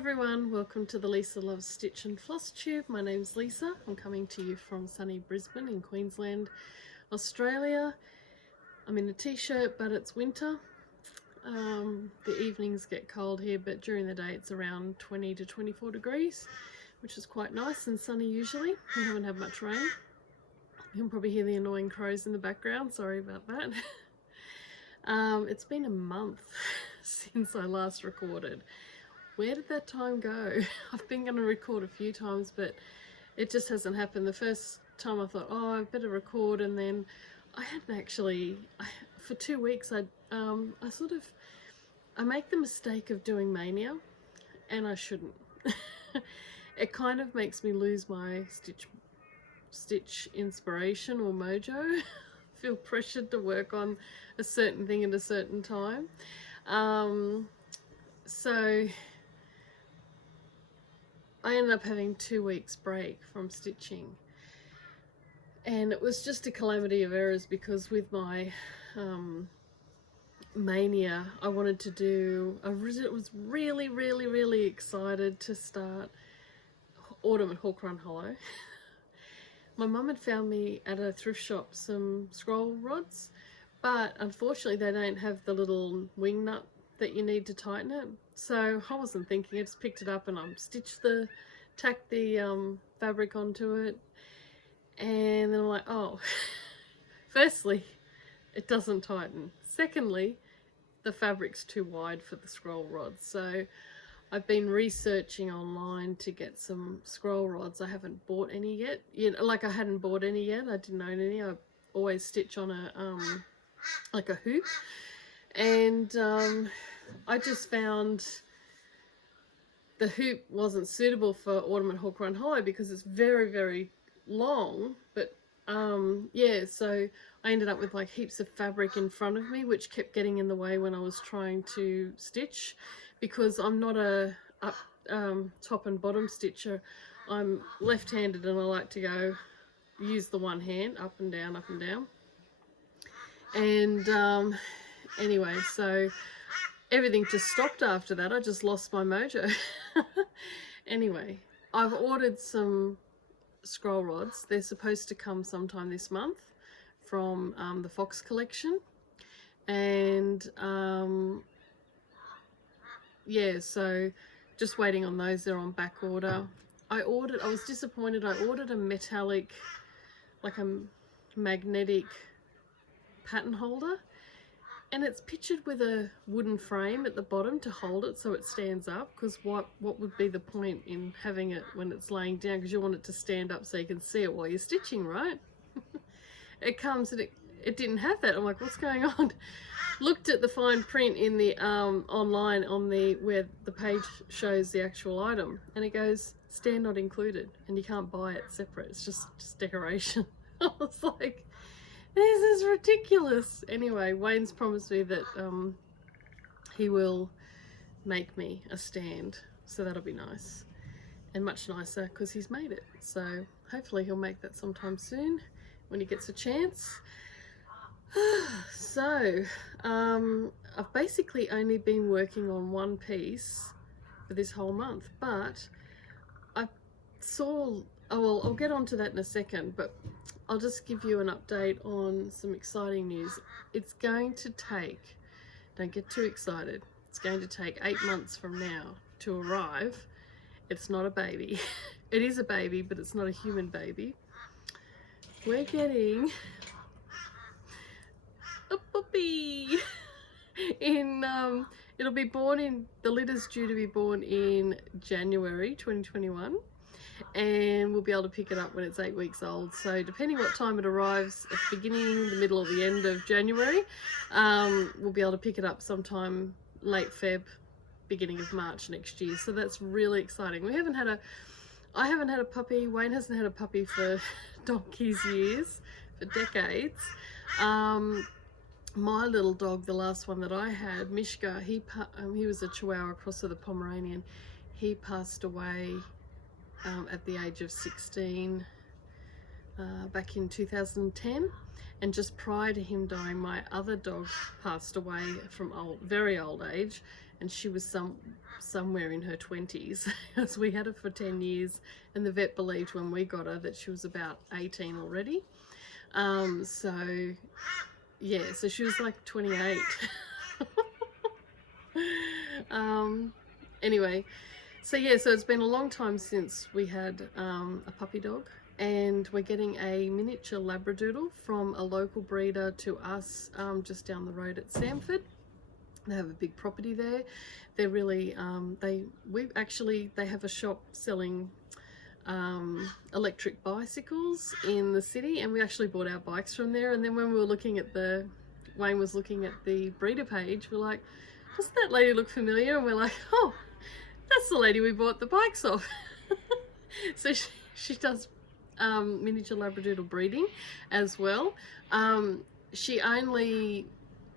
everyone, welcome to the Lisa Loves Stitch and Flosstube. My name's Lisa. I'm coming to you from sunny Brisbane in Queensland, Australia. I'm in a t-shirt, but it's winter. The evenings get cold here, but during the day it's around 20 to 24 degrees, which is quite nice and sunny usually. We haven't had much rain. You can probably hear the annoying crows in the background, sorry about that. It's been a month since I last recorded. Where did that time go? I've been going to record a few times, but it just hasn't happened. The first time I thought, oh, I better record, and then I hadn't actually. For 2 weeks, I make the mistake of doing mania, and I shouldn't. It kind of makes me lose my stitch inspiration or mojo. Feel pressured to work on a certain thing at a certain time. So I ended up having 2 weeks break from stitching, and it was just a calamity of errors because with my mania I wanted to do was really excited to start autumn at Hawk Run Hollow. My mum had found me at a thrift shop some scroll rods, but unfortunately they don't have the little wing nut that you need to tighten it. So I wasn't thinking, I just picked it up and I tacked the fabric onto it, and then I'm like, oh, firstly, it doesn't tighten. Secondly, the fabric's too wide for the scroll rods. So I've been researching online to get some scroll rods. I haven't bought any yet. I hadn't bought any yet. I didn't own any. I always stitch on a like a hoop, and I just found the hoop wasn't suitable for Autumn at Hawk Run Hollow because it's very long. But yeah, so I ended up with like heaps of fabric in front of me, which kept getting in the way when I was trying to stitch, because I'm not a top and bottom stitcher. I'm left-handed and I like to use the one hand up and down, up and down. And anyway, so everything just stopped after that. I just lost my mojo. Anyway, I've ordered some scroll rods. They're supposed to come sometime this month from the Fox collection, and yeah, so just waiting on those. They're on back order. I was disappointed. I ordered a metallic, like a magnetic pattern holder, and it's pictured with a wooden frame at the bottom to hold it so it stands up, because what would be the point in having it when it's laying down, because you want it to stand up so you can see it while you're stitching, right? It comes and it didn't have that. I'm like, what's going on? Looked at the fine print in the online on where the page shows the actual item, and it goes stand not included, and you can't buy it separate. It's just decoration. I was like, this is ridiculous. Anyway, Wayne's promised me that he will make me a stand, so that'll be nice, and much nicer because he's made it. So hopefully he'll make that sometime soon when he gets a chance. So I've basically only been working on one piece for this whole month, but I saw, oh well, I'll get onto that in a second, but I'll just give you an update on some exciting news. It's going to take, don't get too excited, it's going to take 8 months from now to arrive. It's not a baby. It is a baby, but it's not a human baby. We're getting a puppy in it'll be born in, the litter's due to be born in January 2021, and we'll be able to pick it up when it's 8 weeks old. So depending what time it arrives, at the beginning, the middle, or the end of January, we'll be able to pick it up sometime late Feb, beginning of March next year. So that's really exciting. I haven't had a puppy. Wayne hasn't had a puppy for donkey's years, for decades. My little dog, the last one that I had, Mishka, he was a Chihuahua cross with a Pomeranian. He passed away at the age of 16 back in 2010, and just prior to him dying, my other dog passed away from very old age, and she was somewhere in her 20s, because we had her for 10 years, and the vet believed when we got her that she was about 18 already. So yeah, so she was like 28. Anyway, so yeah, so it's been a long time since we had a puppy dog, and we're getting a miniature Labradoodle from a local breeder to us, just down the road at Samford. They have a big property there. They're really they have a shop selling electric bicycles in the city, and we actually bought our bikes from there. And then when we were looking at Wayne was looking at the breeder page, we're like, doesn't that lady look familiar? And we're like, oh, that's the lady we bought the bikes off. So she does miniature Labradoodle breeding as well.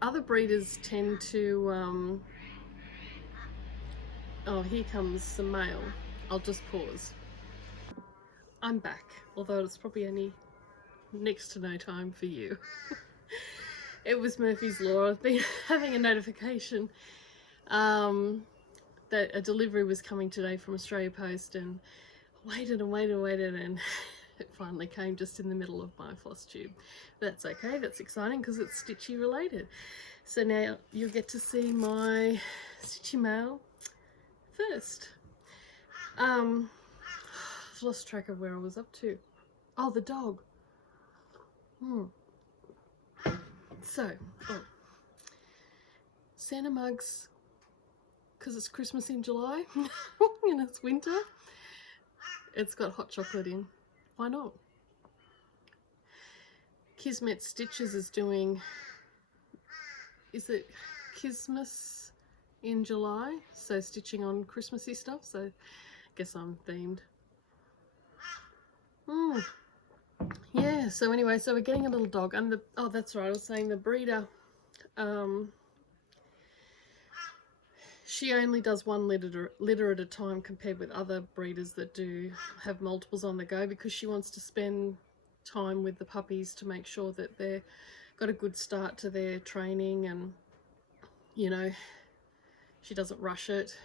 Other breeders tend to, oh, here comes some mail. I'll just pause. I'm back, although it's probably only next to no time for you. It was Murphy's Law. I've been having a notification that a delivery was coming today from Australia Post, and waited and it finally came just in the middle of my Flosstube. That's okay, that's exciting because it's Stitchy related. So now you'll get to see my Stitchy mail first. I've lost track of where I was up to. Oh, the dog. So, Santa mugs, because it's Christmas in July and it's winter. It's got hot chocolate in. Why not? Kismet Stitches is doing, is it Christmas in July? So stitching on Christmassy stuff. So I guess I'm themed. Yeah, so anyway, so we're getting a little dog. And oh, that's right, I was saying the breeder, she only does one litter at a time compared with other breeders that do have multiples on the go, because she wants to spend time with the puppies to make sure that they've got a good start to their training, and you know, she doesn't rush it.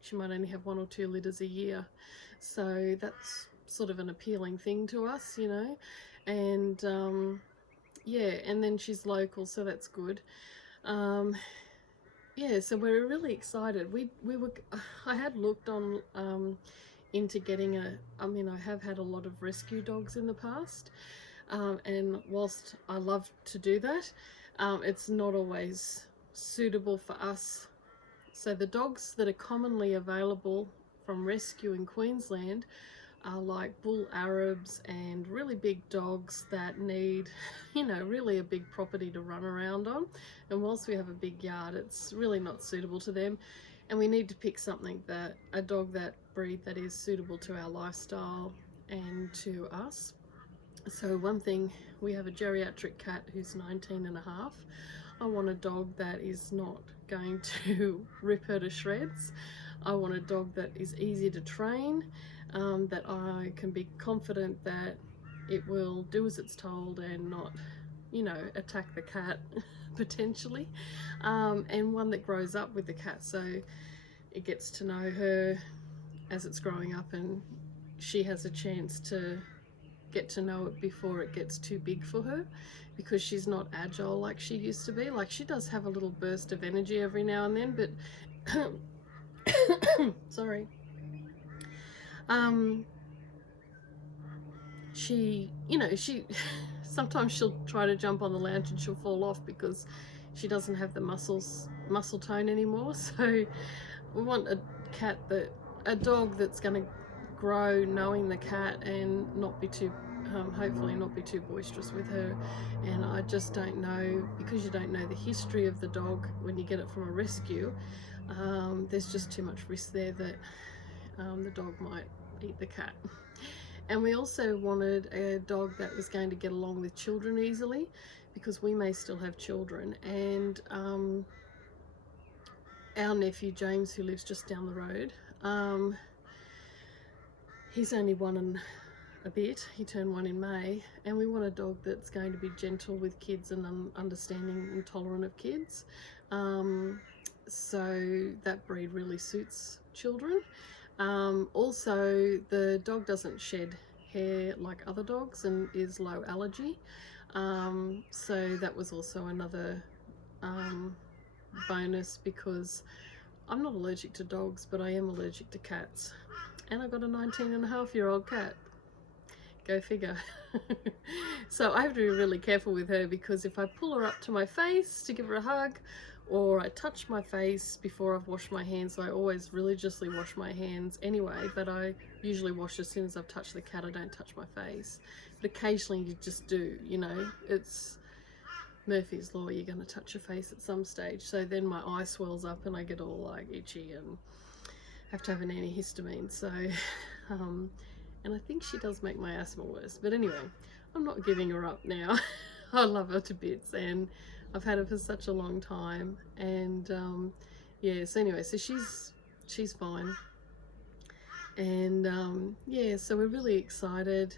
She might only have 1 or 2 litters a year, so that's sort of an appealing thing to us, you know. And yeah, and then she's local, so that's good. Yeah, so we're really excited. I had looked on into getting I mean, I have had a lot of rescue dogs in the past, and whilst I love to do that, it's not always suitable for us. So the dogs that are commonly available from rescue in Queensland are like bull Arabs and really big dogs that need, you know, really a big property to run around on. And whilst we have a big yard, it's really not suitable to them. And we need to pick a dog that breed that is suitable to our lifestyle and to us. So one thing, we have a geriatric cat who's 19 and a half. I want a dog that is not going to rip her to shreds. I want a dog that is easy to train, that I can be confident that it will do as it's told and not, you know, attack the cat potentially, and one that grows up with the cat, so it gets to know her as it's growing up and she has a chance to get to know it before it gets too big for her, because she's not agile like she used to be. Like, she does have a little burst of energy every now and then, but sorry, she, you know, sometimes she'll try to jump on the lounge and she'll fall off because she doesn't have the muscle tone anymore. So we want a dog that's going to grow knowing the cat and not be too, hopefully not be too boisterous with her. And I just don't know, because you don't know the history of the dog when you get it from a rescue, there's just too much risk there that the dog might eat the cat. And we also wanted a dog that was going to get along with children easily, because we may still have children. And our nephew James, who lives just down the road, he's only 1 and a bit. He turned 1 in May, and we want a dog that's going to be gentle with kids and understanding and tolerant of kids. so that breed really suits children. Also, the dog doesn't shed hair like other dogs and is low allergy. So that was also another bonus, because I'm not allergic to dogs, but I am allergic to cats. And I've got a 19-and-a-half-year-old cat. Go figure. So I have to be really careful with her, because if I pull her up to my face to give her a hug, or I touch my face before I've washed my hands, I always religiously wash my hands anyway, but I usually wash as soon as I've touched the cat. I don't touch my face. But occasionally you just do, you know, it's Murphy's Law, you're going to touch your face at some stage. So then my eye swells up and I get all like itchy and have to have an antihistamine. So, and I think she does make my asthma worse. But anyway, I'm not giving her up now. I love her to bits, and I've had her for such a long time. And yeah, so anyway, so she's fine. And yeah, so we're really excited.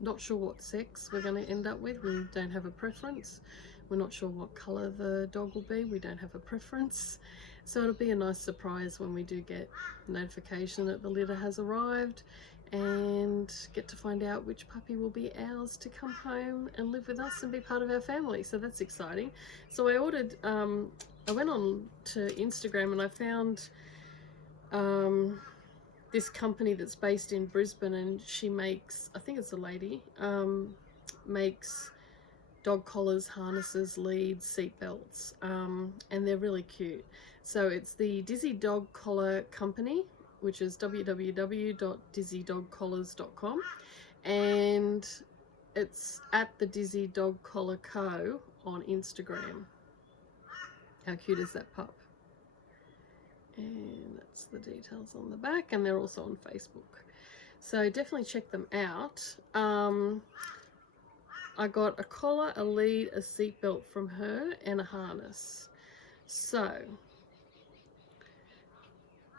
Not sure what sex we're going to end up with. We don't have a preference. We're not sure what colour the dog will be. We don't have a preference. So it'll be a nice surprise when we do get notification that the litter has arrived, and get to find out which puppy will be ours to come home and live with us and be part of our family. So that's exciting. So I ordered, I went on to Instagram and I found this company that's based in Brisbane, and she makes, I think it's a lady, makes dog collars, harnesses, leads, seat belts, and they're really cute. So it's the Dizzy Dog Collar Company, which is www.dizzydogcollars.com, and it's at the Dizzy Dog Collar Co. on Instagram. How cute is that pup? And that's the details on the back, and they're also on Facebook. So definitely check them out. I got a collar, a lead, a seatbelt from her, and a harness. So,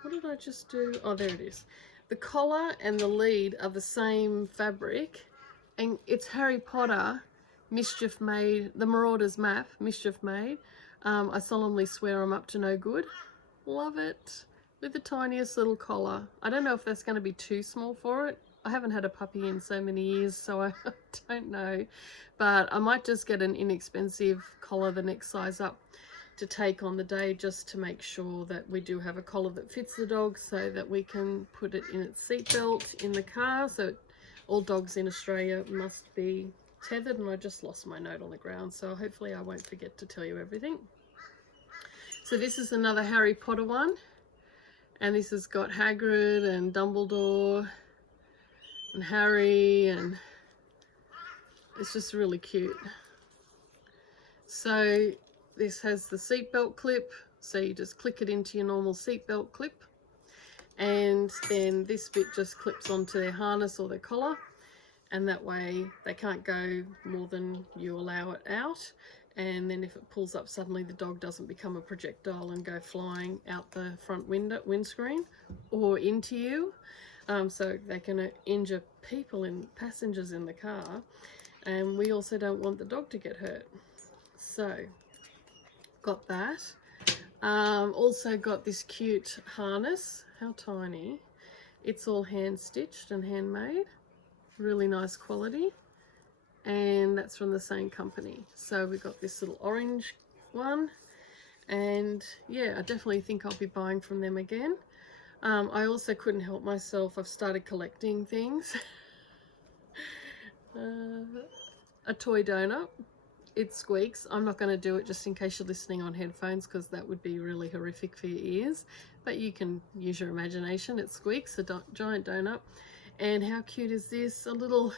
what did I just do? Oh, there it is. The collar and the lead are the same fabric, and it's Harry Potter, Mischief Made, the Marauder's Map, Mischief Made. I solemnly swear I'm up to no good. Love it. With the tiniest little collar. I don't know if that's going to be too small for it. I haven't had a puppy in so many years, so I don't know. But I might just get an inexpensive collar the next size up to take on the day, just to make sure that we do have a collar that fits the dog, so that we can put it in its seatbelt in the car. So all dogs in Australia must be tethered, and I just lost my note on the ground, so hopefully I won't forget to tell you everything. So this is another Harry Potter one, and this has got Hagrid and Dumbledore and Harry, and it's just really cute. So this has the seatbelt clip, so you just click it into your normal seatbelt clip, and then this bit just clips onto their harness or their collar, and that way they can't go more than you allow it out. And then if it pulls up suddenly, the dog doesn't become a projectile and go flying out the front windscreen or into you. So they can injure people and passengers in the car, and we also don't want the dog to get hurt. So got that. Also got this cute harness. How tiny. It's all hand stitched and handmade. Really nice quality. And that's from the same company. So we got this little orange one, and yeah, I definitely think I'll be buying from them again. I also couldn't help myself. I've started collecting things. A toy donut. It squeaks. I'm not going to do it just in case you're listening on headphones, because that would be really horrific for your ears, but you can use your imagination. It squeaks. A giant donut. And how cute is this? A little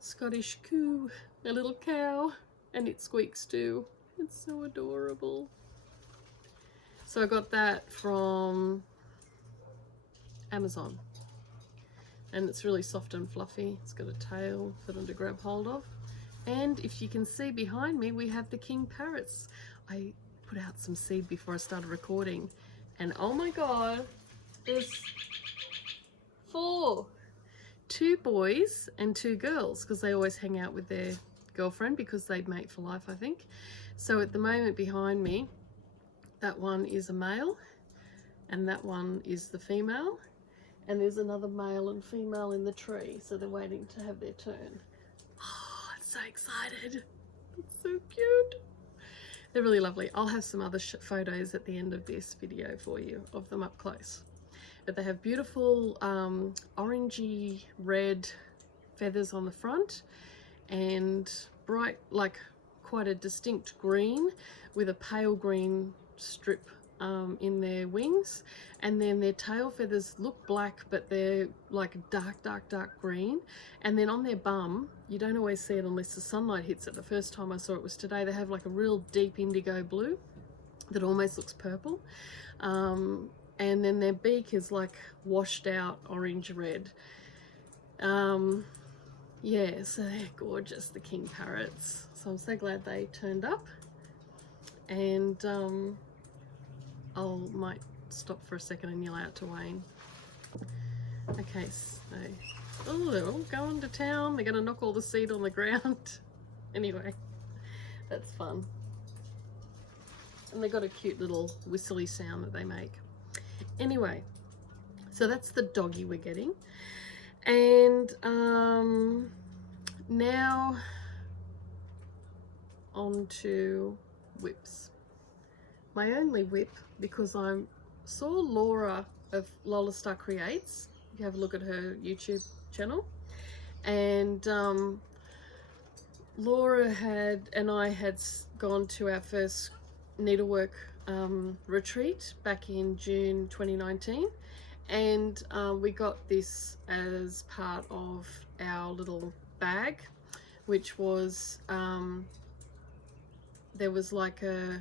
Scottish coo, a little cow, and it squeaks too. It's so adorable. So I got that from Amazon, and it's really soft and fluffy. It's got a tail for them to grab hold of, and if you can see behind me, we have the king parrots. I put out some seed before I started recording, and oh my god, there's 4. 2 boys and 2 girls, because they always hang out with their girlfriend, because they mate for life, I think. So at the moment behind me, that one is a male and that one is the female, and there's another male and female in the tree, so they're waiting to have their turn. Oh, I'm so excited. It's so cute. They're really lovely. I'll have some other photos at the end of this video for you of them up close. But they have beautiful orangey red feathers on the front and bright, like quite a distinct green with a pale green strip in their wings, and then their tail feathers look black but they're like dark green, and then on their bum, you don't always see it unless the sunlight hits it. The first time I saw it was today. They have like a real deep indigo blue that almost looks purple, and then their beak is like washed out orange red. Yeah, so they're gorgeous, the king parrots. So I'm so glad they turned up, and I might stop for a second and yell out to Wayne. Okay, so, oh, they're all going to town. They're going to knock all the seed on the ground. Anyway, that's fun. And they've got a cute little whistly sound that they make. Anyway, so that's the doggy we're getting. And now on to whips. My only whip, because I saw Laura of Lola Star Creates. You have a look at her YouTube channel, and Laura and I had gone to our first needlework retreat back in June 2019, and we got this as part of our little bag, which was there was like the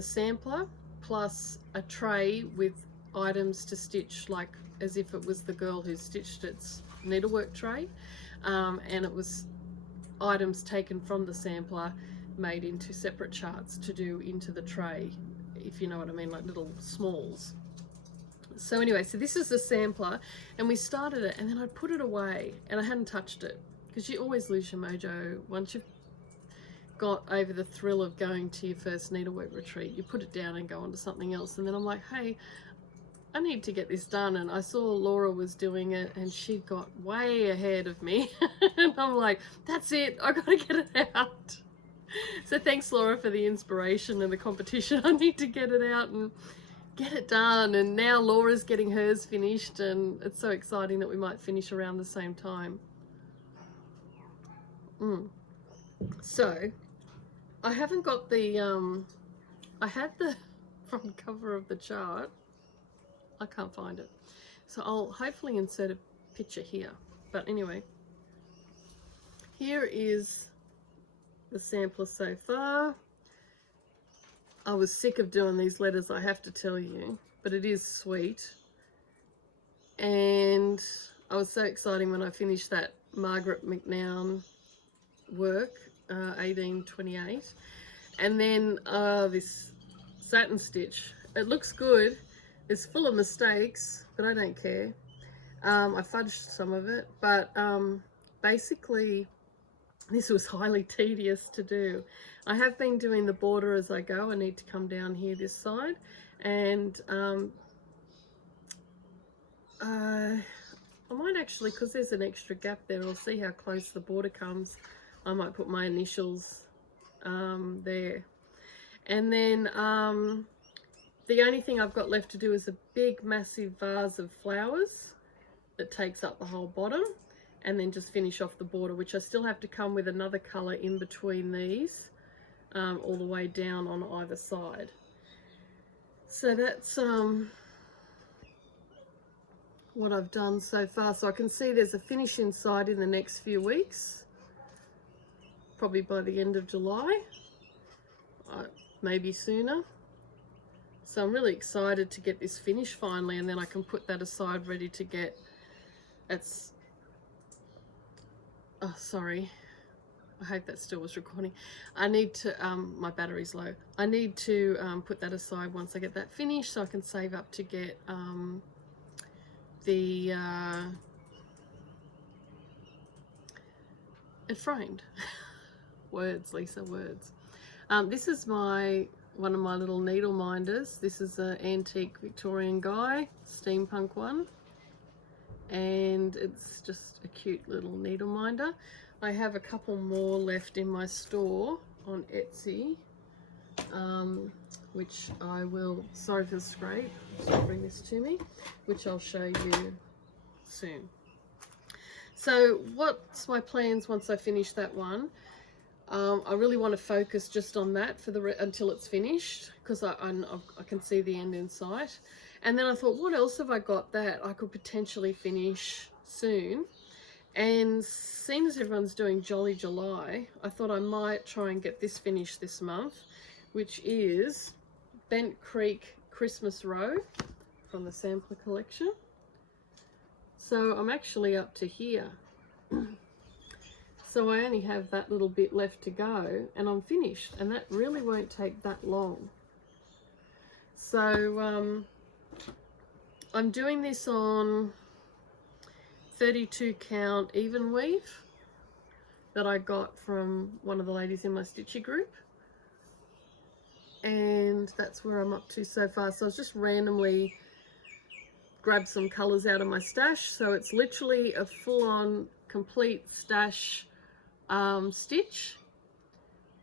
sampler plus a tray with items to stitch, like as if it was the girl who stitched its needlework tray, and it was items taken from the sampler made into separate charts to do into the tray, if you know what I mean, like little smalls. So anyway, so this is the sampler, and we started it, and then I put it away and I hadn't touched it, because you always lose your mojo once you've got over the thrill of going to your first needlework retreat. You put it down and go on to something else, and then I'm like, hey, I need to get this done. And I saw Laura was doing it and she got way ahead of me and I'm like, that's it, I gotta get it out. So thanks, Laura, for the inspiration and the competition. I need to get it out and get it done, and now Laura's getting hers finished, and it's so exciting that we might finish around the same time. So I haven't got the I had the front cover of the chart. I can't find it, so I'll hopefully insert a picture here. But anyway, here is the sampler so far. I was sick of doing these letters, I have to tell you, but it is sweet. And I was so excited when I finished that Margaret McNown work, 1828. And then this satin stitch. It looks good. It's full of mistakes, but I don't care. I fudged some of it, but basically this was highly tedious to do. I have been doing the border as I go. I need to come down here this side, and I might actually, because there's an extra gap there, I'll see how close the border comes. I might put my initials there. And then the only thing I've got left to do is a big massive vase of flowers that takes up the whole bottom, and then just finish off the border, which I still have to come with another colour in between these, all the way down on either side. So that's what I've done so far. So I can see there's a finish inside in the next few weeks, probably by the end of July, maybe sooner. So I'm really excited to get this finished finally, and then I can put that aside ready to get, it's, oh sorry, I hope that still was recording. I need to, my battery's low. I need to put that aside once I get that finished, so I can save up to get it framed. Words, Lisa, words. This is my one of my little needle minders. This is an antique Victorian guy, steampunk one, and it's just a cute little needle minder. I have a couple more left in my store on Etsy, which I will, sorry for the scrape, just bring this to me, which I'll show you soon. So what's my plans once I finish that one? I really want to focus just on that for until it's finished, because I can see the end in sight. And then I thought, what else have I got that I could potentially finish soon? And seeing as everyone's doing Jolly July, I thought I might try and get this finished this month, which is Bent Creek Christmas Row from the sampler collection. So I'm actually up to here. So I only have that little bit left to go and I'm finished, and that really won't take that long. So I'm doing this on 32 count even weave that I got from one of the ladies in my stitchy group, and that's where I'm up to so far. So I was just randomly grabbed some colors out of my stash, so it's literally a full-on complete stash stitch,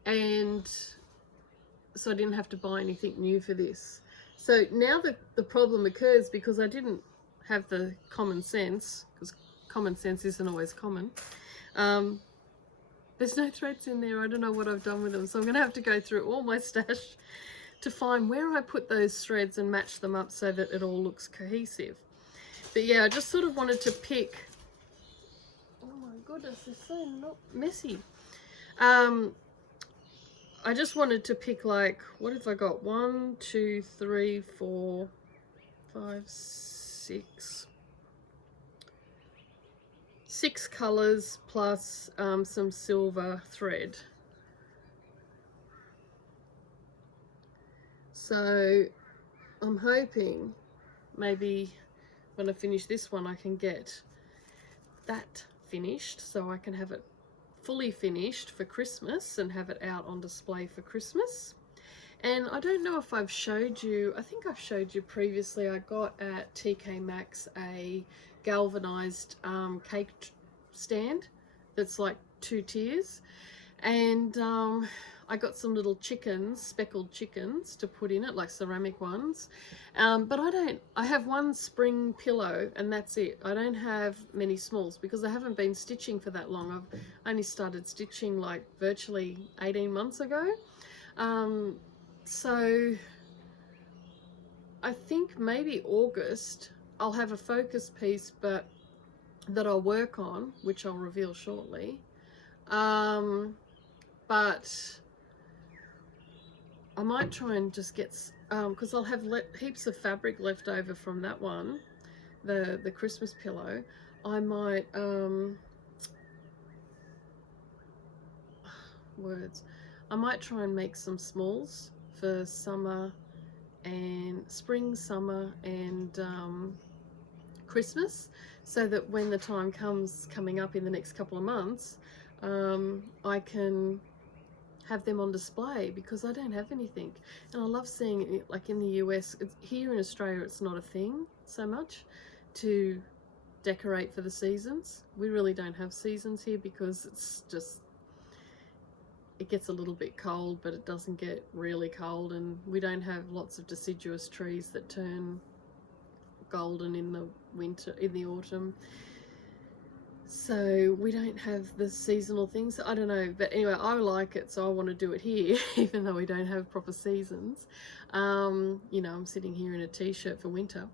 and so I didn't have to buy anything new for this. So now that the problem occurs, because I didn't have the common sense, because common sense isn't always common, there's no threads in there. I don't know what I've done with them, so I'm gonna have to go through all my stash to find where I put those threads and match them up so that it all looks cohesive. But yeah, I just sort of wanted to pick, oh my goodness, it's so not messy. I just wanted to pick, like, what have I got? 1, 2, 3, 4, 5, 6. 6 colors plus some silver thread. So I'm hoping maybe when I finish this one I can get that finished, so I can have it fully finished for Christmas and have it out on display for Christmas. And I don't know if I've showed you, I think I've showed you previously, I got at TK Maxx a galvanized cake stand that's like 2 tiers, and I got some little chickens, speckled chickens, to put in it, like ceramic ones. But I have one spring pillow and that's it. I don't have many smalls because I haven't been stitching for that long. I've only started stitching like virtually 18 months ago. So I think maybe August I'll have a focus piece, but that I'll work on, which I'll reveal shortly. But I might try and just get, because I'll have heaps of fabric left over from that one, the Christmas pillow. I might, I might try and make some smalls for summer and spring, summer and Christmas, so that when the time coming up in the next couple of months, I can have them on display, because I don't have anything. And I love seeing it, like in the US. Here in Australia it's not a thing so much to decorate for the seasons. We really don't have seasons here because it's just, it gets a little bit cold, but it doesn't get really cold, and we don't have lots of deciduous trees that turn golden in the winter, in the autumn. So we don't have the seasonal things. I don't know, but anyway, I like it, so I want to do it here even though we don't have proper seasons. You know, I'm sitting here in a t-shirt for winter.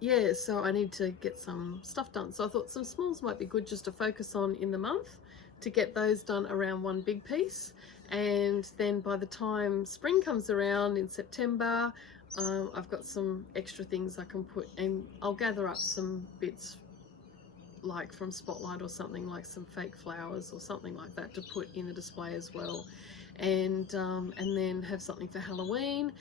Yeah, so I need to get some stuff done. So I thought some smalls might be good just to focus on in the month, to get those done around one big piece. And then by the time spring comes around in September, I've got some extra things I can put, and I'll gather up some bits like from Spotlight or something, like some fake flowers or something like that, to put in the display as well. And then have something for Halloween,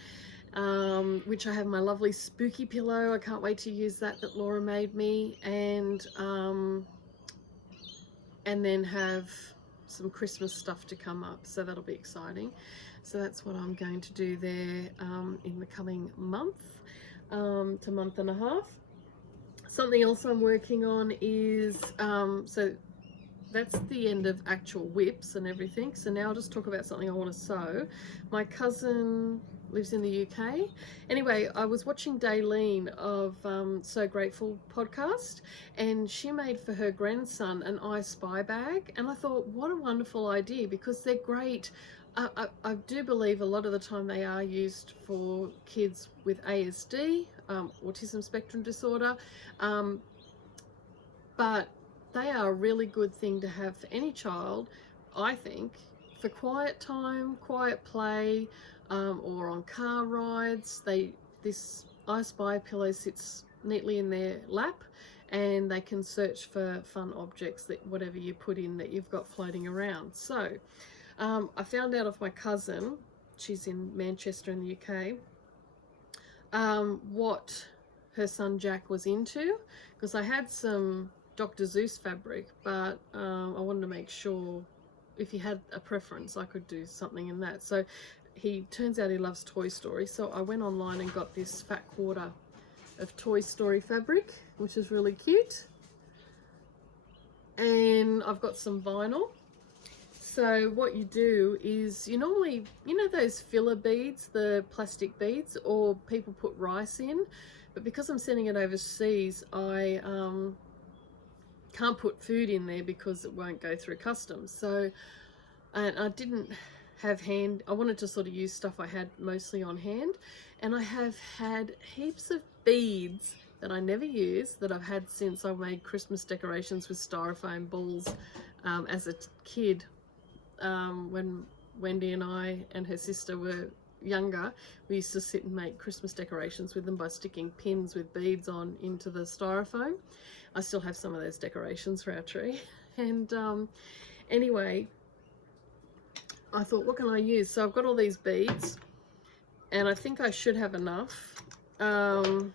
which I have my lovely spooky pillow. I can't wait to use that Laura made me. And then have some Christmas stuff to come up, so that'll be exciting. So that's what I'm going to do there in the coming month to month and a half. Something else I'm working on is, so that's the end of actual whips and everything. So now I'll just talk about something I want to sew. My cousin lives in the UK. Anyway, I was watching Daylene of So Grateful podcast, and she made for her grandson an I Spy bag, and I thought, what a wonderful idea, because they're great. I do believe a lot of the time they are used for kids with ASD, autism spectrum disorder, but they are a really good thing to have for any child, I think, for quiet time, quiet play, or on car rides. This I Spy pillow sits neatly in their lap, and they can search for fun objects, that whatever you put in that you've got floating around. So I found out of my cousin, she's in Manchester in the UK, what her son Jack was into, because I had some Dr. Seuss fabric, but I wanted to make sure if he had a preference I could do something in that. So he turns out he loves Toy Story, so I went online and got this fat quarter of Toy Story fabric, which is really cute, and I've got some vinyl. So what you do is, you normally, you know those filler beads, the plastic beads, or people put rice in, but because I'm sending it overseas, I can't put food in there because it won't go through customs. So, and I didn't have I wanted to sort of use stuff I had mostly on hand, and I have had heaps of beads that I never use, that I've had since I made Christmas decorations with styrofoam balls as a kid. When Wendy and I and her sister were younger, we used to sit and make Christmas decorations with them by sticking pins with beads on into the styrofoam. I still have some of those decorations for our tree. And anyway, I thought, what can I use? So I've got all these beads, and I think I should have enough. I'll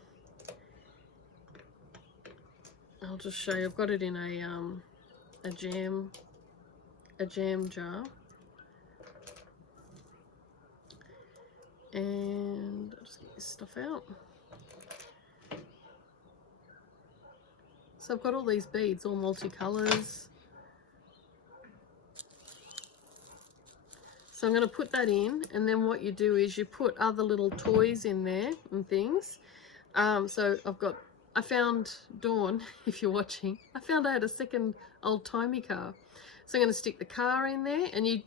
just show you. I've got it in a jam jar, and I'll just get this stuff out. So I've got all these beads, all multicolours. So I'm going to put that in, and then what you do is you put other little toys in there and things. So I found, Dawn, if you're watching, I found I had a second old-timey car. So I'm going to stick the car in there, and you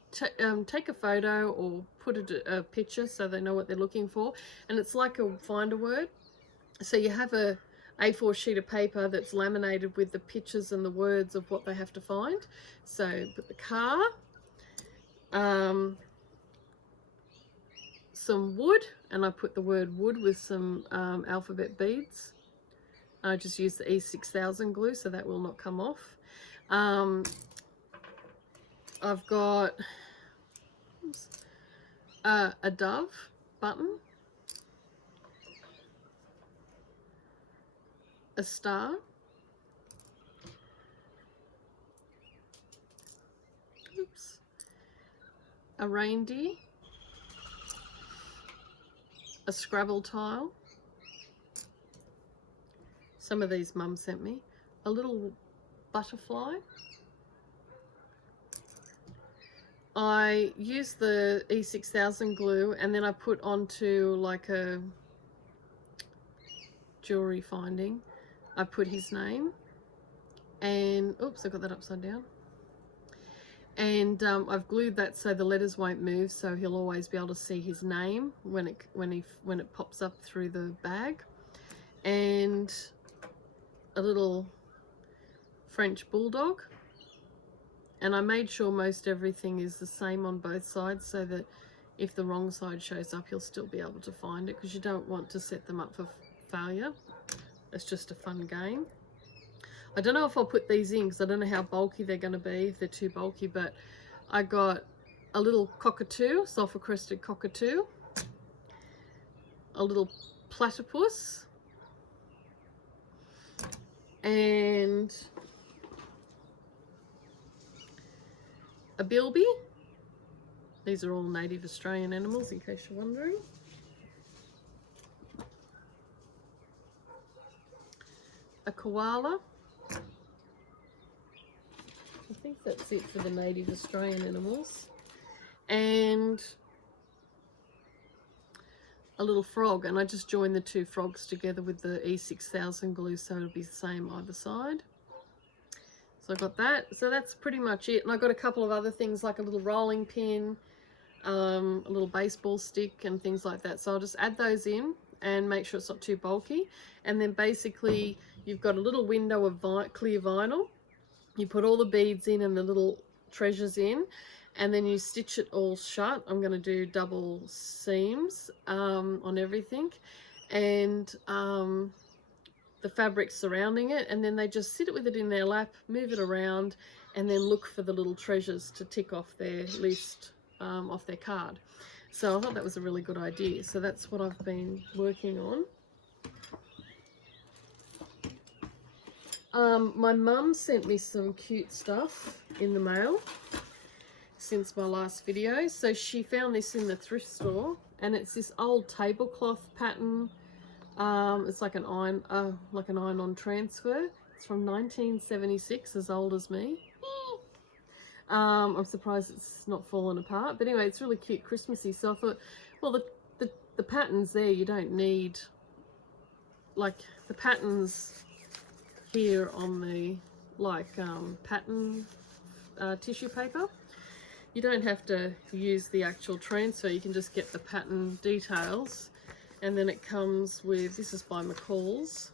take a photo or put a picture so they know what they're looking for. And it's like a find a word. So you have a A4 sheet of paper that's laminated with the pictures and the words of what they have to find. So put the car, some wood, and I put the word wood with some alphabet beads. I just use the E6000 glue, so that will not come off. I've got a dove button, a star, a reindeer, a Scrabble tile. Some of these Mum sent me. A little butterfly. I use the E6000 glue, and then I put onto like a jewelry finding. I put his name, and oops, I got that upside down. And I've glued that so the letters won't move, so he'll always be able to see his name when it pops up through the bag. And a little French bulldog, and I made sure most everything is the same on both sides, so that if the wrong side shows up, you'll still be able to find it, because you don't want to set them up for failure. It's just a fun game. I don't know if I'll put these in, because I don't know how bulky they're going to be, if they're too bulky, but I got a little cockatoo, sulfur crested cockatoo, a little platypus, and a bilby. These are all native Australian animals, in case you're wondering. A koala. I think that's it for the native Australian animals. And a little frog, and I just joined the two frogs together with the E6000 glue, so it'll be the same either side. So I got that. So that's pretty much it. And I got a couple of other things like a little rolling pin, a little baseball stick and things like that. So I'll just add those in and make sure it's not too bulky. And then basically you've got a little window of clear vinyl. You put all the beads in and the little treasures in, and then you stitch it all shut. I'm going to do double seams on everything, and the fabric surrounding it, and then they just sit it with it in their lap, move it around, and then look for the little treasures to tick off their list, off their card. So I thought that was a really good idea. So that's what I've been working on. My mum sent me some cute stuff in the mail since my last video. So she found this in the thrift store, and it's this old tablecloth pattern. It's like an iron-on transfer. It's from 1976, as old as me. I'm surprised it's not fallen apart, but anyway, it's really cute, Christmassy. So I thought, well, the patterns there, you don't need, like, the patterns here on the pattern tissue paper, you don't have to use the actual transfer. You can just get the pattern details, and then it comes with, this is by McCall's,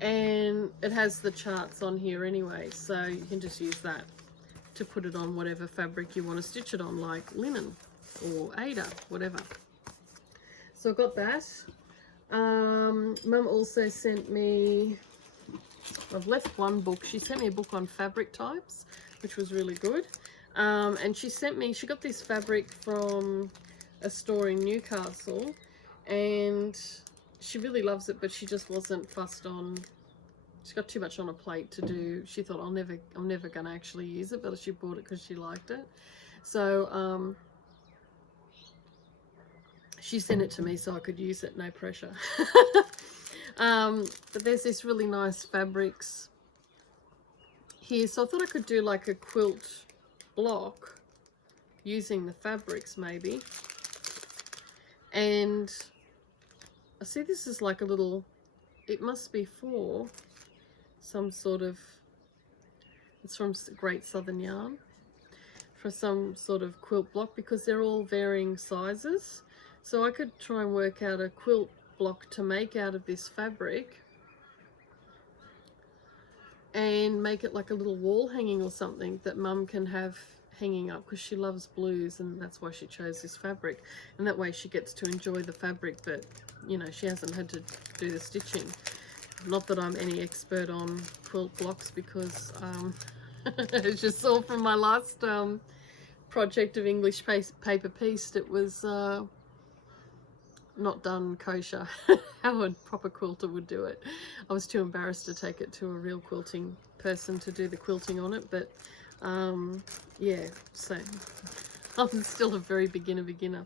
and it has the charts on here anyway, so you can just use that to put it on whatever fabric you want to stitch it on, like linen or Ada, whatever. So I got that. Mum also sent me, I've left one book. She sent me a book on fabric types, which was really good. And she got this fabric from a store in Newcastle, and she really loves it, but she just wasn't fussed on, she's got too much on a plate to do. She thought, I'm never gonna actually use it, but she bought it because she liked it. So she sent it to me so I could use it, no pressure. But there's this really nice fabrics here, so I thought I could do like a quilt block using the fabrics maybe. And I see this is like a little, it must be for some sort of, it's from Great Southern Yarn, for some sort of quilt block, because they're all varying sizes. So I could try and work out a quilt block to make out of this fabric and make it like a little wall hanging or something that Mum can have hanging up, because she loves blues and that's why she chose this fabric. And that way she gets to enjoy the fabric, but you know, she hasn't had to do the stitching. Not that I'm any expert on quilt blocks, because as you saw from my last project of English paper pieced, it was not done kosher. How a proper quilter would do it. I was too embarrassed to take it to a real quilting person to do the quilting on it, but yeah, so I'm still a very beginner.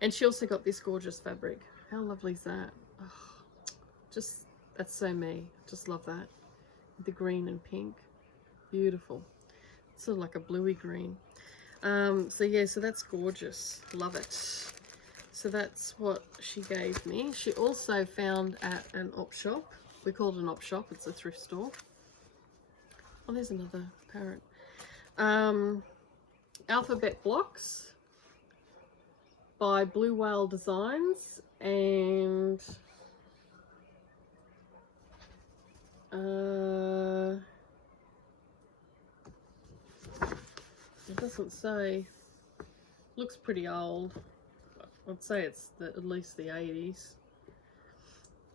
And she also got this gorgeous fabric. How lovely is that? Oh, just, that's so me. Just love that. The green and pink, beautiful. It's sort of like a bluey green. So yeah, so that's gorgeous, love it. So that's what she gave me. She also found at an op shop. We call it an op shop, it's a thrift store. Oh, there's another parrot. Alphabet blocks by Blue Whale Designs, and it doesn't say. Looks pretty old. I'd say it's at least the 80s.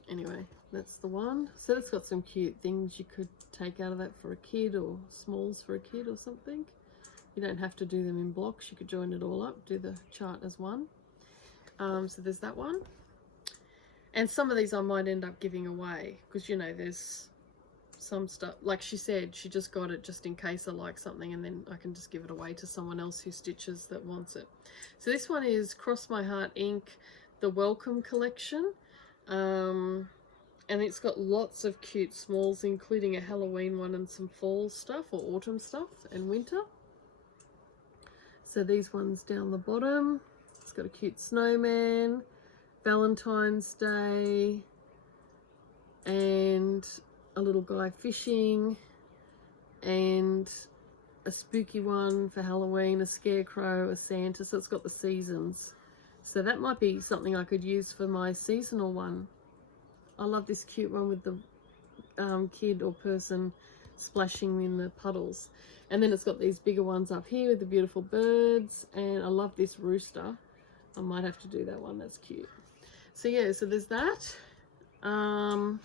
Anyway, that's the one. So it's got some cute things you could take out of that for a kid, or smalls for a kid or something. You don't have to do them in blocks. You could join it all up, do the chart as one. So there's that one. And some of these I might end up giving away, because you know, there's some stuff, like she said, she just got it just in case I like something, and then I can just give it away to someone else who stitches that wants it. So this one is Cross My Heart Ink, the Welcome Collection. And it's got lots of cute smalls, including a Halloween one and some fall stuff, or autumn stuff, and winter. So these ones down the bottom, it's got a cute snowman, Valentine's Day, and a little guy fishing, and a spooky one for Halloween, a scarecrow, a Santa. So it's got the seasons. So that might be something I could use for my seasonal one. I love this cute one with the kid or person splashing in the puddles. And then it's got these bigger ones up here with the beautiful birds, and I love this rooster. I might have to do that one, that's cute. So yeah, so there's that. Then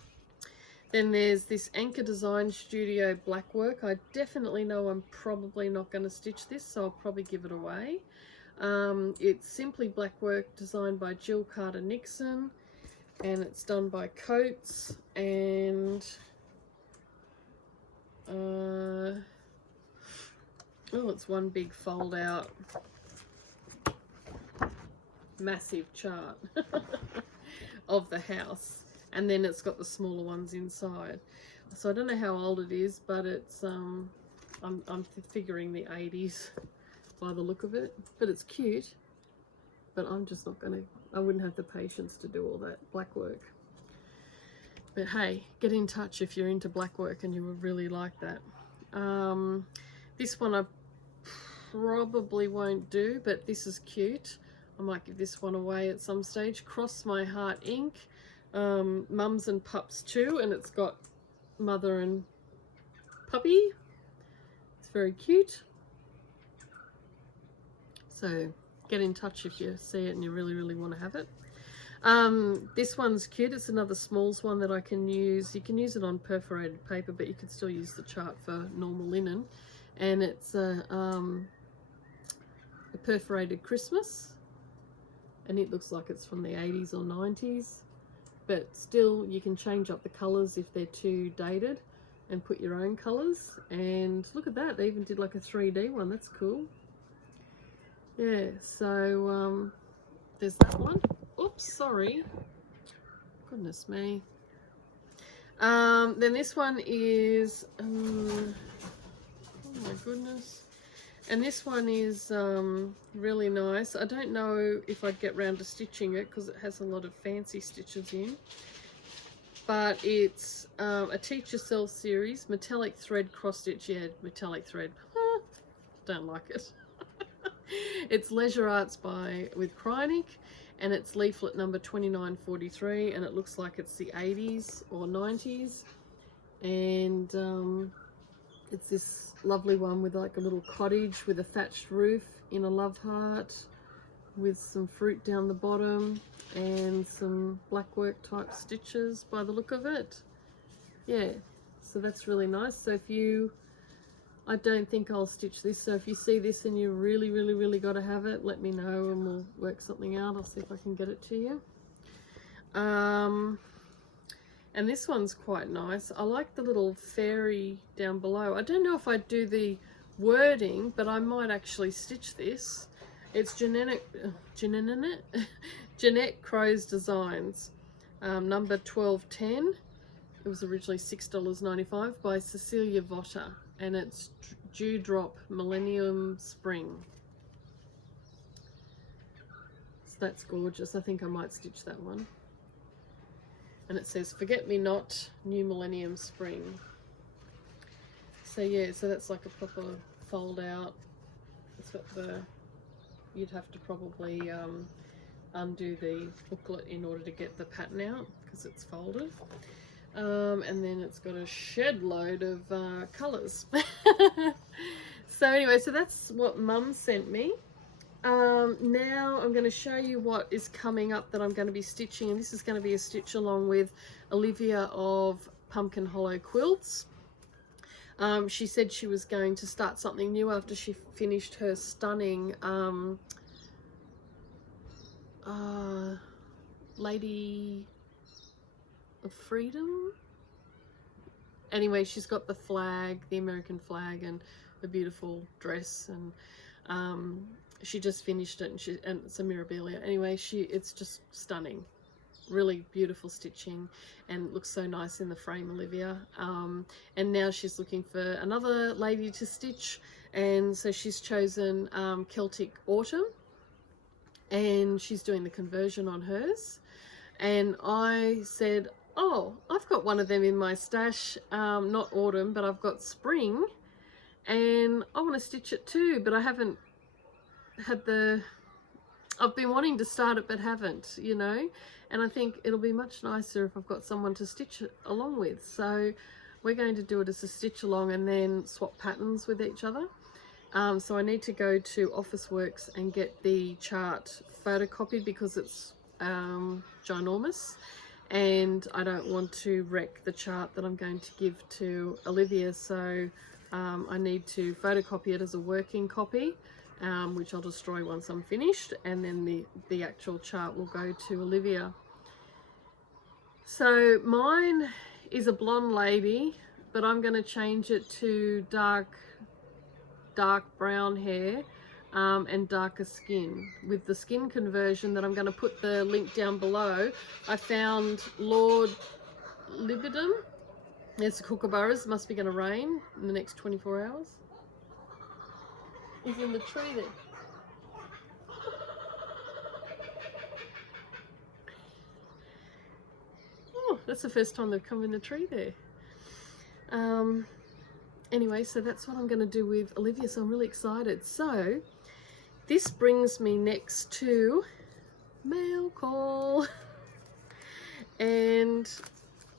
there's this Anchor Design Studio black work. I definitely know I'm probably not going to stitch this, so I'll probably give it away. It's simply black work designed by Jill Carter Nixon, and it's done by Coates, and oh, it's one big fold out massive chart of the house, and then it's got the smaller ones inside. So I don't know how old it is, but it's I'm figuring the 80s by the look of it, but it's cute. But I'm just not gonna, I wouldn't have the patience to do all that black work. But hey, get in touch if you're into black work and you would really like that. This one I probably won't do, but this is cute. I might give this one away at some stage. Cross My Heart Ink, Mums and Pups too, and it's got mother and puppy. It's very cute. So get in touch if you see it and you really want to have it. This one's cute. It's another smalls one that I can use. You can use it on perforated paper, but you can still use the chart for normal linen. And it's a perforated Christmas, and it looks like it's from the 80s or 90s, but still you can change up the colors if they're too dated and put your own colors. And look at that, they even did like a 3D one. That's cool. Yeah, so there's that one. Oops, sorry. Goodness me. Then this one is, oh my goodness. And this one is really nice. I don't know if I'd get round to stitching it because it has a lot of fancy stitches in. But it's a Teach Yourself series, metallic thread cross stitch. Yeah, metallic thread. Don't like it. It's Leisure Arts with Krynic, and it's leaflet number 2943, and it looks like it's the 80s or 90s. And it's this lovely one with like a little cottage with a thatched roof in a love heart with some fruit down the bottom and some black work type stitches by the look of it. Yeah, so that's really nice. So if you, I don't think I'll stitch this, so if you see this and you really got to have it, let me know and we'll work something out. I'll see if I can get it to you. And this one's quite nice. I like the little fairy down below. I don't know if I'd do the wording, but I might actually stitch this. It's Jeanette Crow's Designs, number 1210. It was originally $6.95 by Cecilia Votter, and it's Dewdrop Millennium Spring. So that's gorgeous. I think I might stitch that one. And it says Forget Me Not, New Millennium Spring. So yeah, so that's like a proper fold out. It's got the, you'd have to probably undo the booklet in order to get the pattern out because it's folded. And then it's got a shed load of colours. So anyway, so that's what Mum sent me. Now I'm going to show you what is coming up that I'm going to be stitching, and this is going to be a stitch along with Olivia of Pumpkin Hollow Quilts. She said she was going to start something new after she finished her stunning Lady of Freedom. anyway, she's got the flag, the American flag, and a beautiful dress, and she just finished it, and it's a Mirabilia. Anyway, it's just stunning, really beautiful stitching, and looks so nice in the frame, Olivia. And now she's looking for another lady to stitch, and so she's chosen Celtic Autumn, and she's doing the conversion on hers. And I said, oh, I've got one of them in my stash, not autumn, but I've got spring, and I want to stitch it too, but I haven't had I've been wanting to start it but haven't, you know, and I think it'll be much nicer if I've got someone to stitch it along with. So we're going to do it as a stitch along and then swap patterns with each other. So I need to go to Officeworks and get the chart photocopied because it's ginormous, and I don't want to wreck the chart that I'm going to give to Olivia, so I need to photocopy it as a working copy, which I'll destroy once I'm finished, and then the actual chart will go to Olivia. So mine is a blonde lady, but I'm going to change it to dark brown hair and darker skin. With the skin conversion that I'm going to put the link down below, I found Lord Libidum. There's the kookaburras. Must be going to rain in the next 24 hours. He's in the tree there. Oh, that's the first time they've come in the tree there. Anyway, so that's what I'm going to do with Olivia, so I'm really excited. So this brings me next to mail call. And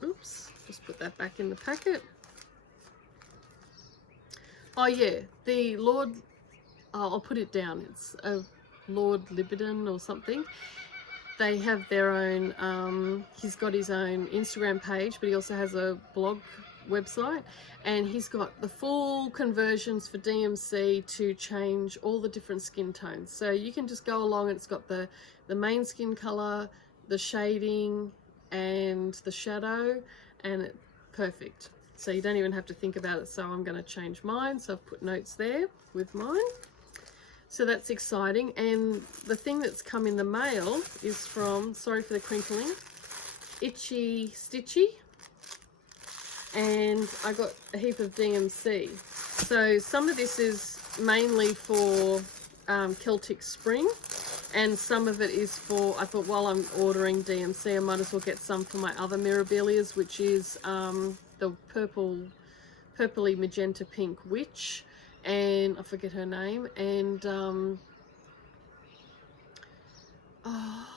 oops, just put that back in the packet. Oh yeah, the Lord, I'll put it down, it's a Lord Libidon or something. They have their own, he's got his own Instagram page, but he also has a blog website, and he's got the full conversions for DMC to change all the different skin tones. So you can just go along and it's got the main skin color, the shading, and the shadow, and it's perfect. So you don't even have to think about it. So I'm going to change mine, so I've put notes there with mine. So that's exciting. And the thing that's come in the mail is from, sorry for the crinkling, Itchy Stitchy. And I got a heap of DMC. So some of this is mainly for Celtic Spring, and some of it is for, I thought while I'm ordering DMC, I might as well get some for my other Mirabilias, which is the purpley magenta pink witch, and I forget her name, and oh,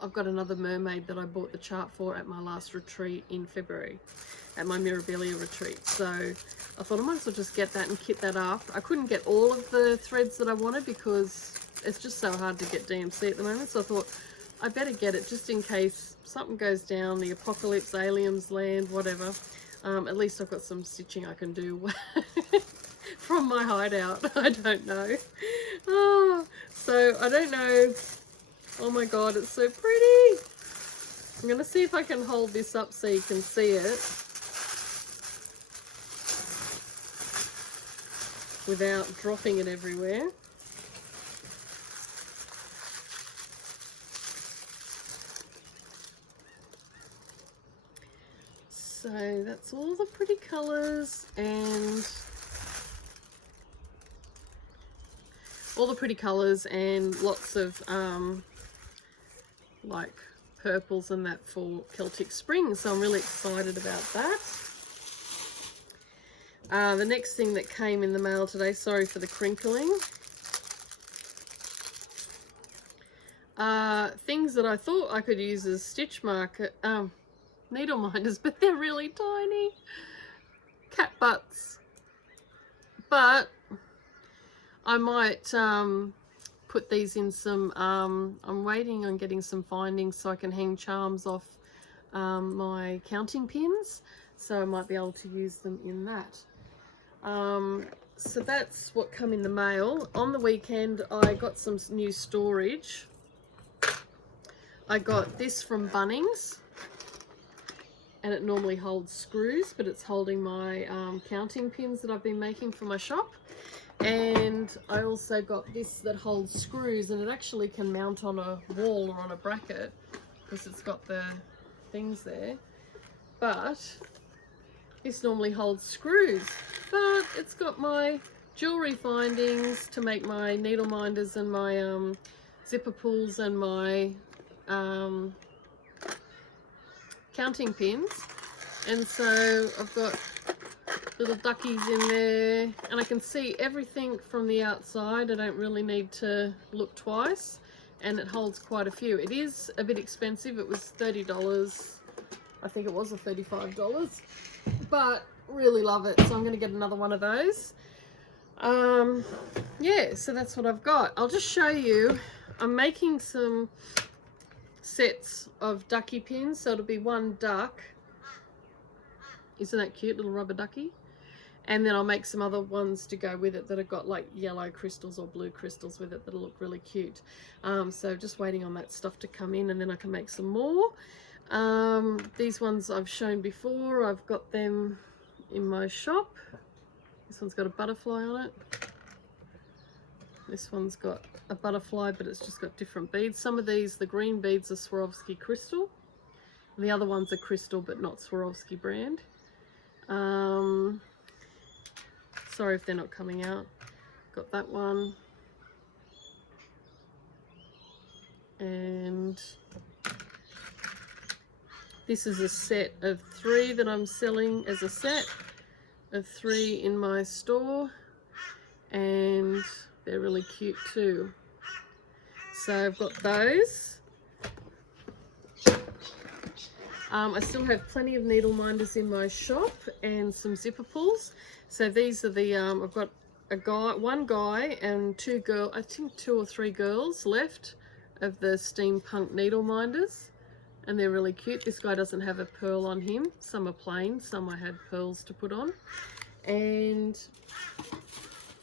I've got another mermaid that I bought the chart for at my last retreat in February, at my Mirabilia retreat. So I thought I might as well just get that and kit that up. I couldn't get all of the threads that I wanted because it's just so hard to get DMC at the moment. So I thought I better get it just in case something goes down, the apocalypse, aliens land, whatever. At least I've got some stitching I can do from my hideout. I don't know. Oh, so I don't know. Oh my god, it's so pretty. I'm going to see if I can hold this up so you can see it without dropping it everywhere. So that's all the pretty colours, and lots of like purples and that for Celtic Spring, so I'm really excited about that. The next thing that came in the mail today, sorry for the crinkling, things that I thought I could use as stitch marker, needle minders, but they're really tiny, cat butts, but I might put these in some, I'm waiting on getting some findings so I can hang charms off my counting pins, so I might be able to use them in that. So that's what come in the mail. On the weekend I got some new storage. I got this from Bunnings, and it normally holds screws, but it's holding my counting pins that I've been making for my shop. And I also got this that holds screws, and it actually can mount on a wall or on a bracket because it's got the things there. But this normally holds screws, but it's got my jewelry findings to make my needle minders and my zipper pulls and my counting pins. And so I've got little duckies in there, and I can see everything from the outside. I don't really need to look twice, and it holds quite a few. It is a bit expensive. It was $30. I think it was $35, but really love it. So I'm going to get another one of those. Yeah, so that's what I've got. I'll just show you. I'm making some sets of ducky pins, so it'll be one duck. Isn't that cute, little rubber ducky? And then I'll make some other ones to go with it that have got like yellow crystals or blue crystals with it that'll look really cute. So just waiting on that stuff to come in, and then I can make some more. These ones I've shown before. I've got them in my shop. This one's got a butterfly on it. This one's got a butterfly, but it's just got different beads. Some of these, the green beads, are Swarovski crystal. And the other ones are crystal, but not Swarovski brand. Sorry if they're not coming out. Got that one. And this is a set of 3 that I'm selling as a set of 3 in my store. And they're really cute too. So I've got those. I still have plenty of needle minders in my shop and some zipper pulls. So these are the, I've got one guy and 2 girls, I think 2 or 3 girls left of the steampunk needle minders. And they're really cute. This guy doesn't have a pearl on him. Some are plain, some I had pearls to put on. And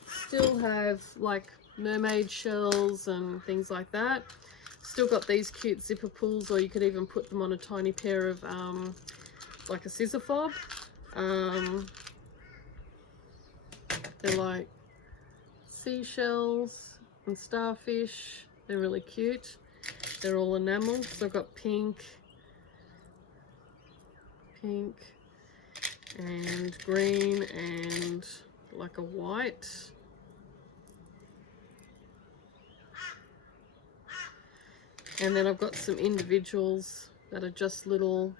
still have like mermaid shells and things like that. Still got these cute zipper pulls, or you could even put them on a tiny pair of like a scissor fob. They're like seashells and starfish. They're really cute. They're all enamel. So I've got pink and green and like a white. And then I've got some individuals that are just little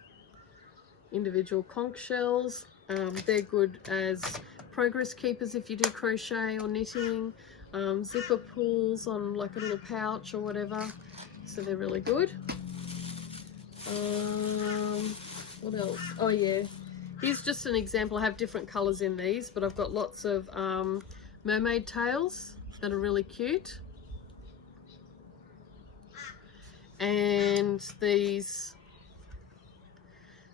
individual conch shells. They're good as progress keepers if you do crochet or knitting. Zipper pulls on like a little pouch or whatever. So they're really good. What else? Oh yeah, here's just an example. I have different colors in these, but I've got lots of mermaid tails that are really cute. And these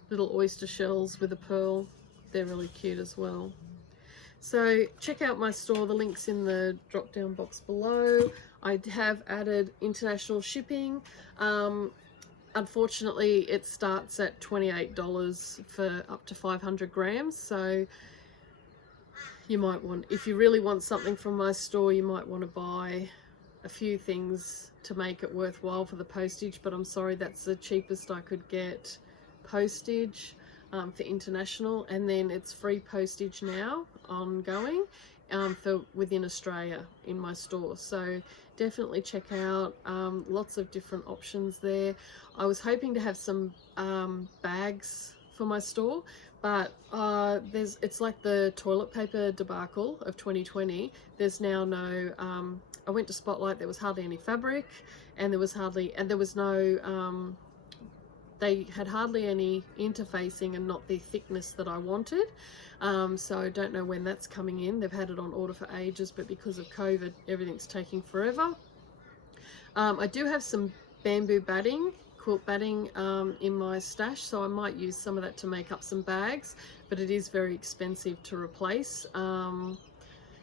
little oyster shells with a pearl, they're really cute as well. So check out my store, the link's in the drop down box below. I have added international shipping. Unfortunately it starts at $28 for up to 500 grams, so you might want, if you really want something from my store, you might want to buy a few things to make it worthwhile for the postage, but I'm sorry, that's the cheapest I could get postage for international, and then it's free postage now ongoing for within Australia in my store. So definitely check out lots of different options there. I was hoping to have some bags for my store, but it's like the toilet paper debacle of 2020. There's now no I went to Spotlight, there was hardly any fabric, and there was no they had hardly any interfacing and not the thickness that I wanted. So I don't know when that's coming in. They've had it on order for ages, but because of COVID, everything's taking forever. I do have some bamboo batting, quilt batting in my stash, so I might use some of that to make up some bags, but it is very expensive to replace.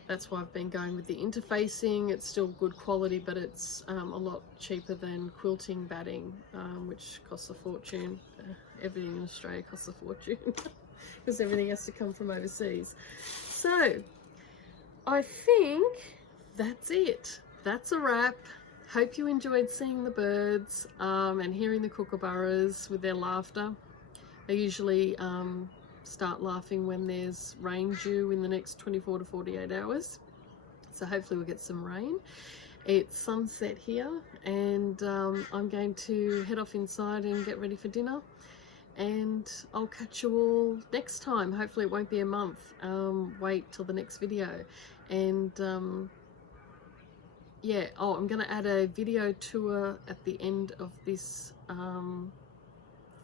that's why I've been going with the interfacing. It's still good quality, but it's a lot cheaper than quilting batting, which costs a fortune. Everything in Australia costs a fortune because everything has to come from overseas. So I think that's it. That's a wrap. Hope you enjoyed seeing the birds and hearing the kookaburras with their laughter. They usually start laughing when there's rain due in the next 24 to 48 hours. So hopefully we'll get some rain. It's sunset here, and I'm going to head off inside and get ready for dinner. And I'll catch you all next time. Hopefully it won't be a month. Wait till the next video. And yeah, oh, I'm going to add a video tour at the end of this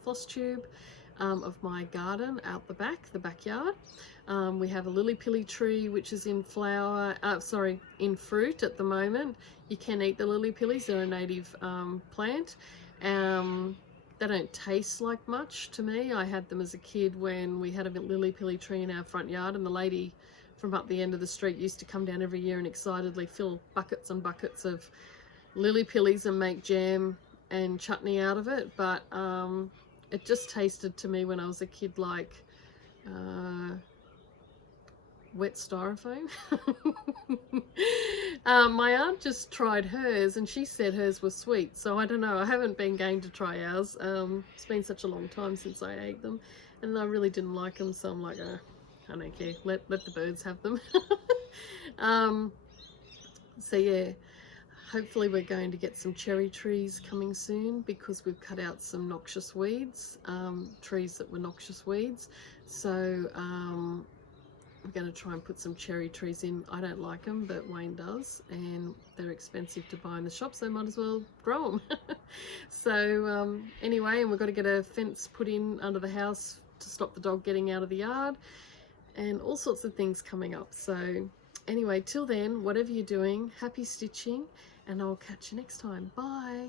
Flosstube of my garden out the back, the backyard. We have a lily-pilly tree which is in flower, in fruit at the moment. You can eat the lily-pillies, they're a native plant. They don't taste like much to me. I had them as a kid when we had a lily-pilly tree in our front yard, and the lady from up the end of the street used to come down every year and excitedly fill buckets and buckets of lily-pillies and make jam and chutney out of it. But it just tasted to me when I was a kid like wet styrofoam. My aunt just tried hers and she said hers was sweet, so I don't know. I haven't been going to try ours. It's been such a long time since I ate them, and I really didn't like them, so I'm like, I don't care, let the birds have them. So yeah, hopefully we're going to get some cherry trees coming soon, because we've cut out some noxious weeds, trees that were noxious weeds. So I'm going to try and put some cherry trees in. I don't like them, but Wayne does, and they're expensive to buy in the shop, so might as well grow them. So anyway, and we've got to get a fence put in under the house to stop the dog getting out of the yard, and all sorts of things coming up. So anyway, till then, whatever you're doing, happy stitching, and I'll catch you next time. Bye.